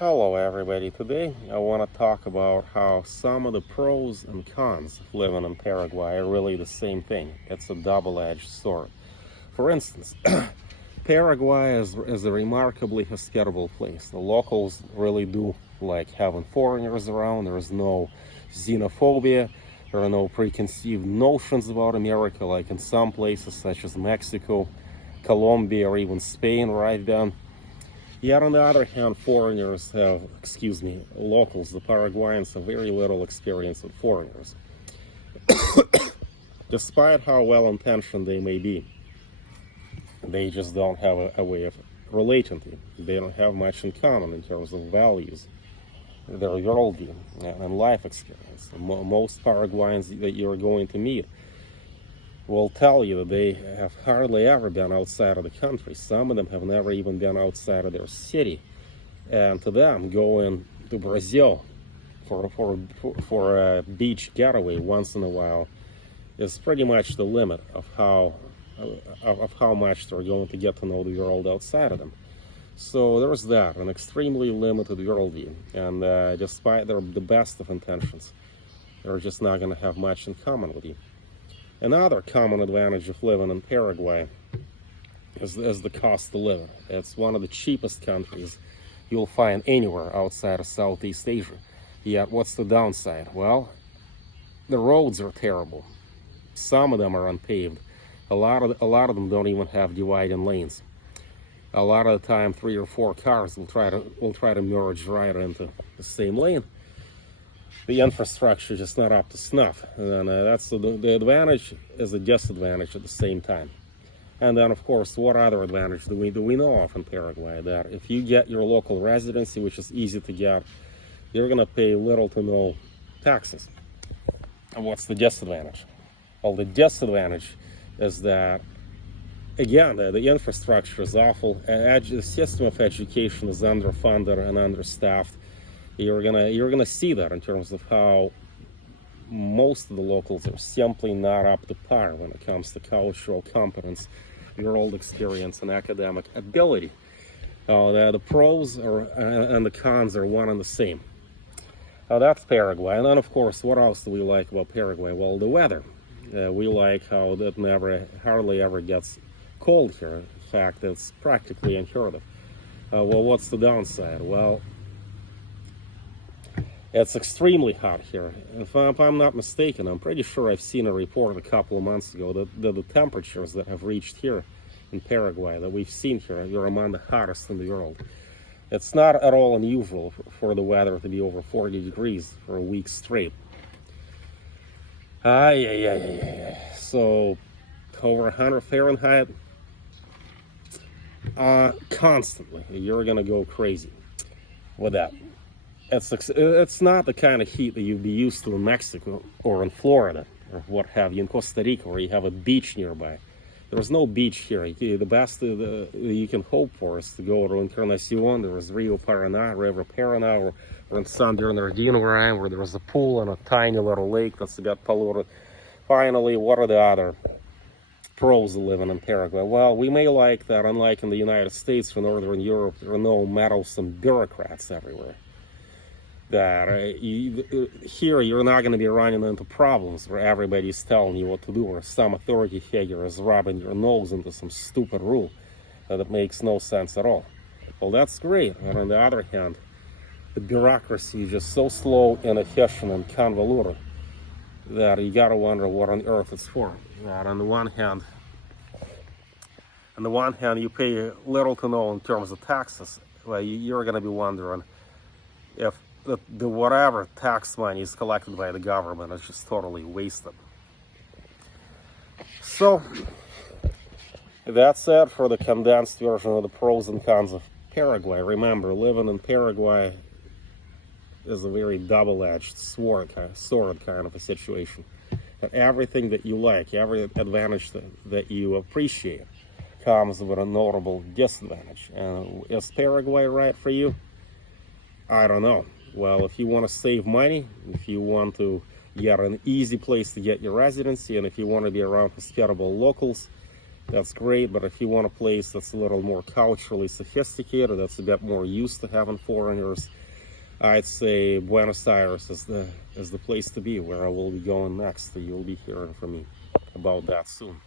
Hello everybody, today I want to talk about how some of the pros and cons of living in Paraguay are really the same thing. It's a double-edged sword. For instance, Paraguay is a remarkably hospitable place. The locals really do like having foreigners around. There is no xenophobia. There are no preconceived notions about America like in some places such as Mexico, Colombia, or even Spain where I've been. Yet on the other hand, locals, the Paraguayans have very little experience with foreigners. Despite how well-intentioned they may be, they just don't have a way of relating to you. They don't have much in common in terms of values, their worldview, and life experience. Most Paraguayans that you're going to meet will tell you that they have hardly ever been outside of the country. Some of them have never even been outside of their city. And to them, going to Brazil for a beach getaway once in a while is pretty much the limit of how much they're going to get to know the world outside of them. So there's that, an extremely limited worldview. And despite the best of intentions, they're just not going to have much in common with you. Another common advantage of living in Paraguay is the cost of living. It's one of the cheapest countries you'll find anywhere outside of Southeast Asia. Yet what's the downside? Well, the roads are terrible. Some of them are unpaved. A lot of them don't even have dividing lanes. A lot of the time, 3 or 4 cars will try to merge right into the same lane. The infrastructure is just not up to snuff, and that's the advantage is a disadvantage at the same time. And then, of course, what other advantage do we know of in Paraguay? That if you get your local residency, which is easy to get, you're going to pay little to no taxes. And what's the disadvantage? Well, the disadvantage is that, again, the infrastructure is awful. The system of education is underfunded and understaffed. You're gonna see that in terms of how most of the locals are simply not up to par when it comes to cultural competence, world experience, and academic ability. The pros and the cons are one and the same. That's Paraguay. And then, of course, what else do we like about Paraguay? Well, the weather. We like how it hardly ever gets cold here. In fact, it's practically unheard of. Well, what's the downside? Well, it's extremely hot here. If I'm not mistaken, I'm pretty sure I've seen a report a couple of months ago that the temperatures that have reached here in Paraguay, that we've seen here, are among the hottest in the world. It's not at all unusual for the weather to be over 40 degrees for a week straight. So, over 100 Fahrenheit, constantly. You're gonna go crazy with that. It's not the kind of heat that you'd be used to in Mexico or in Florida or what have you, in Costa Rica, where you have a beach nearby. There's no beach here. The best you can hope for is to go to Encarnacion. There is Rio Paraná, River Paraná, or in San Bernardino where I am, where there's a pool and a tiny little lake that's got polluted. Finally, what are the other pros of living in Paraguay? Well, we may like that, unlike in the United States or Northern Europe, there are no meddlesome bureaucrats everywhere. That here you're not going to be running into problems where everybody's telling you what to do, or some authority figure is rubbing your nose into some stupid rule that makes no sense at all. Well, that's great. And on the other hand, the bureaucracy is just so slow, inefficient, and convoluted that you got to wonder what on earth it's for. That on the one hand, you pay little to no in terms of taxes. Well, you're going to be wondering if the whatever tax money is collected by the government is just totally wasted. So that's it for the condensed version of the pros and cons of Paraguay. Remember, living in Paraguay is a very double-edged sword kind of a situation. That everything that you like, every advantage that you appreciate, comes with a notable disadvantage. And is Paraguay right for you? I don't know. Well, if you want to save money, if you want to get an easy place to get your residency, and if you want to be around hospitable locals, that's great. But if you want a place that's a little more culturally sophisticated, that's a bit more used to having foreigners, I'd say Buenos Aires is the place to be, where I will be going next. So you'll be hearing from me about that soon.